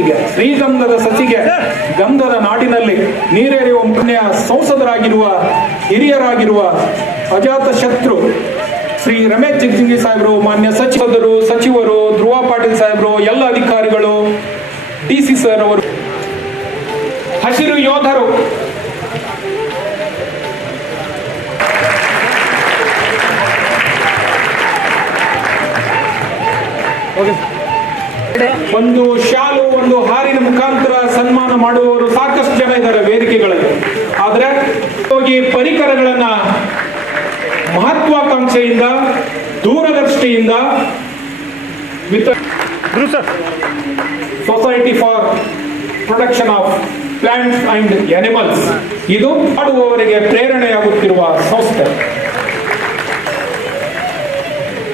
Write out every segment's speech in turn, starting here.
ಸಸಿಗೆ, ಶ್ರೀಗಂಧದ ಸಸಿಗೆ, ಗಂಧದ ನಾಡಿನಲ್ಲಿ ನೀರೇರಿಯುವ ಮುಖ್ಯ ಸಂಸದರಾಗಿರುವ ಹಿರಿಯರಾಗಿರುವ ಅಜಾತ ಶತ್ರು ಶ್ರೀ ರಮೇಶ್ ಜಿಗ್ಜಿಂಗಿ ಸಾಹೇಬರು, ಮಾನ್ಯ ಸಚಿವರು ಸಚಿವರು, ಧ್ರುವ ಪಾಟೀಲ್ ಸಾಹೇಬರು, ಎಲ್ಲ ಅಧಿಕಾರಿಗಳು, ಡಿ ಸಿ ಸರ್ ಅವರು. ಹಸಿರು ಯೋಧರು. ಒಂದು ಶಾಲು ಒಂದು ಹಾರಿನ ಮುಖಾಂತರ ಸನ್ಮಾನ ಮಾಡುವವರು ಸಾಕಷ್ಟು ಜನ ಇದ್ದಾರೆ ವೇದಿಕೆಗಳಲ್ಲಿ. ಆದರೆ ಹೋಗಿ ಪರಿಕರಗಳನ್ನ ಮಹತ್ವಾಕಾಂಕ್ಷೆಯಿಂದ ದೂರದೃಷ್ಟಿಯಿಂದ with society for protection of plants and animals ಇದು ಮಾಡುವವರಿಗೆ ಪ್ರೇರಣೆಯಾಗುತ್ತಿರುವ ಸಂಸ್ಥೆ.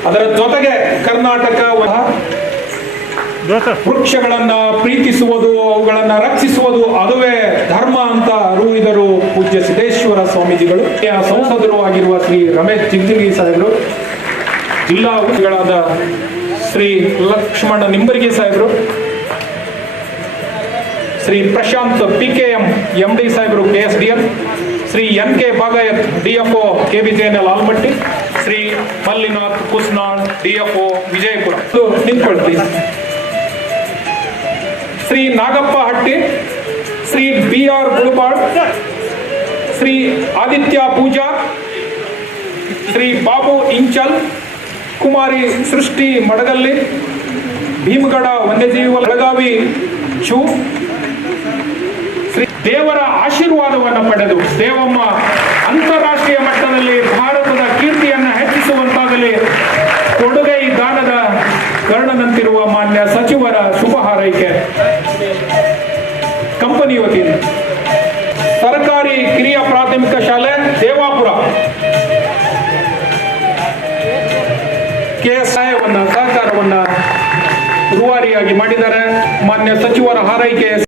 ಅದರ ಜೊತೆಗೆ ಕರ್ನಾಟಕ ವೃಕ್ಷಗಳನ್ನ ಪ್ರೀತಿಸುವುದು, ಅವುಗಳನ್ನ ರಕ್ಷಿಸುವುದು ಅದುವೇ ಧರ್ಮ ಅಂತ ಅರುವಿದರು ಪೂಜ್ಯ ಸಿದ್ದೇಶ್ವರ ಸ್ವಾಮೀಜಿಗಳು. ಸಂಸದರು ಆಗಿರುವ ಶ್ರೀ ರಮೇಶ್ ಚಿಂತಿಗಿ ಸಾಹೇಬರು, ಜಿಲ್ಲಾ ಉಪಗಳಾದ ಶ್ರೀ ಲಕ್ಷ್ಮಣ ನಿಂಬರಿಗೆ ಸಾಹೇಬರು, Shri Prashant P K M M D ಸಾಹೇಬರು K S D M Shri N K Bagayat O K B J N L Almatti, Shri Mallinath Kusnal D F O Vijayapura ನಿಂತ್ಕೊಳ್ತೀವಿ Shri Nagappa Hatti, Shri B R Gulupal Shri Aditya ಪೂಜಾ, ಶ್ರೀ ಬಾಬು ಇಂಚಲ್, ಕುಮಾರಿ ಸೃಷ್ಟಿ ಮಡಗಲ್ಲಿ ಭೀಮಗಡ ವನ್ಯಜೀವಿ ಬೆಳಗಾವಿ ಚೂ ಶ್ರೀ ದೇವರ ಆಶೀರ್ವಾದವನ್ನು ಪಡೆದು ದೇವಮ್ಮ ಅಂತಾರಾಷ್ಟ್ರೀಯ ಮಟ್ಟದಲ್ಲಿ ಭಾರತದ ಕೀರ್ತಿಯನ್ನು ಹೆಚ್ಚಿಸುವಂತಾಗಲಿ, ಕೊಡುಗೈ ದಾನದ ಕರ್ಣನಂತಿರುವ ಮಾನ್ಯ ಸಚಿವರ ಶುಭ ಹಾರೈಕೆ. ವತಿಯಿಂದ ಸರ್ಕಾರಿ ಕಿರಿಯ ಪ್ರಾಥಮಿಕ ಶಾಲೆ ದೇವಾಪುರ. ಸಹಕಾರವನ್ನ ರೂವಾರಿಯಾಗಿ ಮಾಡಿದ್ದಾರೆ. ಮಾನ್ಯ ಸಚಿವರ ಹಾರೈಕೆ